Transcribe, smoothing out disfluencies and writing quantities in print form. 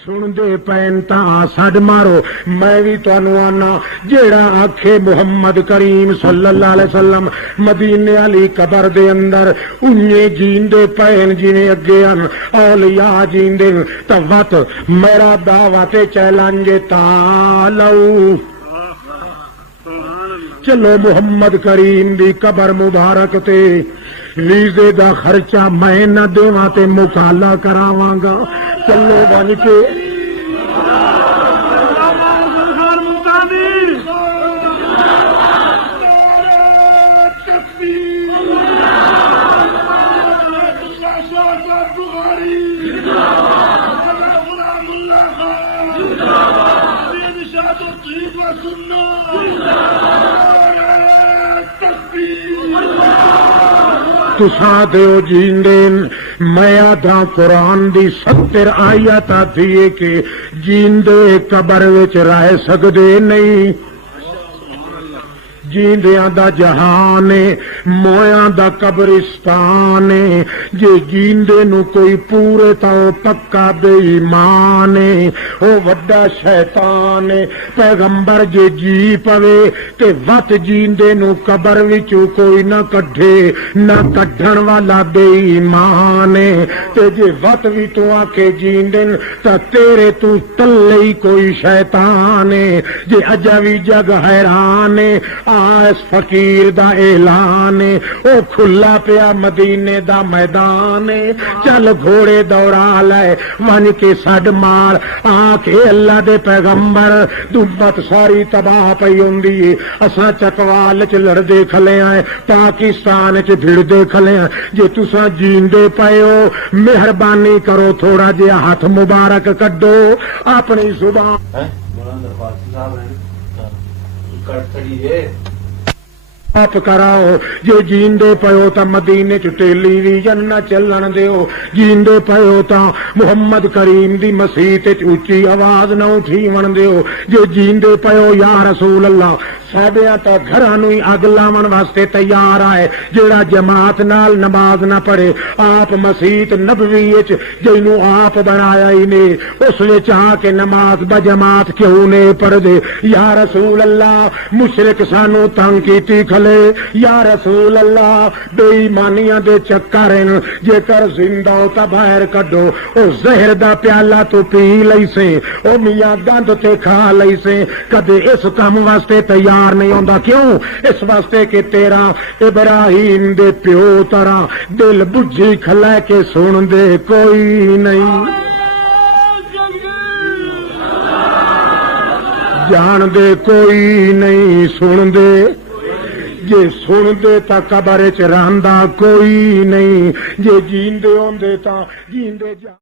سن دے پین تاں سڈ مارو میں بھی تانوں آنا جیڑا آکھے محمد کریم صلی اللہ علیہ وسلم مدینے والی قبر دے اندر انہیں جیندے پین جویں اگے ہن اولیاء جیندے تے وت میرا دعوت چیلنج تعالو چلو محمد کریم دی قبر مبارک تے ویزے دا خرچہ میں نہ دیواں تے مکالا کراواں گا چلو بن کے تساں دیو جیندین میں آدھا قرآن دی 70 آیات آتی ہے کہ جیندے قبر وچ رہ سکدے نہیں جیندیاں دا جہان مویاں دا قبرستان جے جیندے نو کوئی پورے تا پکا بے ایمان او وڈا شیطان پیغمبر جے جی پوے تے وت جیندے نو قبر وچوں کوئی نہ کڈھے نہ کڈھن والا بے ایمان تے جے وت وی تو آ کے جیندن تا تیرے تو تلے کوئی شیطان جے اجا وی جگ حیران اس فقیر دا اعلان او کھلا پیا مدینے دا میدان چل گھوڑے دوڑا لے ون کے سڈ مار آ کے اللہ دے پیغمبر دمت ساری تباہ پئی ہوندی اساں چکوال چ لڑدے کھلے ہیں پاکستان چ بھڑدے کھلے ہیں جے تساں جیندے پئے ہو مہربانی کرو تھوڑا جہا ہاتھ مبارک کڈو اپنی زبان آپ کراؤ جے جیندے پیو تا مدینے چ ٹیلی ویژن نہ چلن دیو جیندے پیو تا محمد کریم دی مسیت وچ اونچی آواز نہ اٹھیون دیو جے جیندے پیو یا رسول اللہ ساڈیاں تا گھراں نوں ہی اگ لاون واسطے تیار آئے جیڑا جماعت نال نماز نہ پڑھے آپ مسیت نبوی وچ جینوں آپ بنایا ہی نے اس وچ آ کے نماز بجماعت کیوں نے پڑھ دے یا رسول اللہ مشرک سانو تنگ کیتی یا رسول اللہ بے ایمانیاں دے چکر جے کر زندہ ہوتا باہر کڈو او زہر دا پیالہ تو پی لئی سے او میاں گند تے کھا لئی سے کدے اس کام واسطے تیار نہیں ہوندا کیوں اس واسطے کہ تیرا ابراہیم دے پیو طرح دل بجھی کھلے کے سن دے کوئی نہیں جان دے کوئی نہیں سن دے جے سن دے تا قبر چ رہندا کوئی نہیں جے جیندے ہوندے تا جیندے جا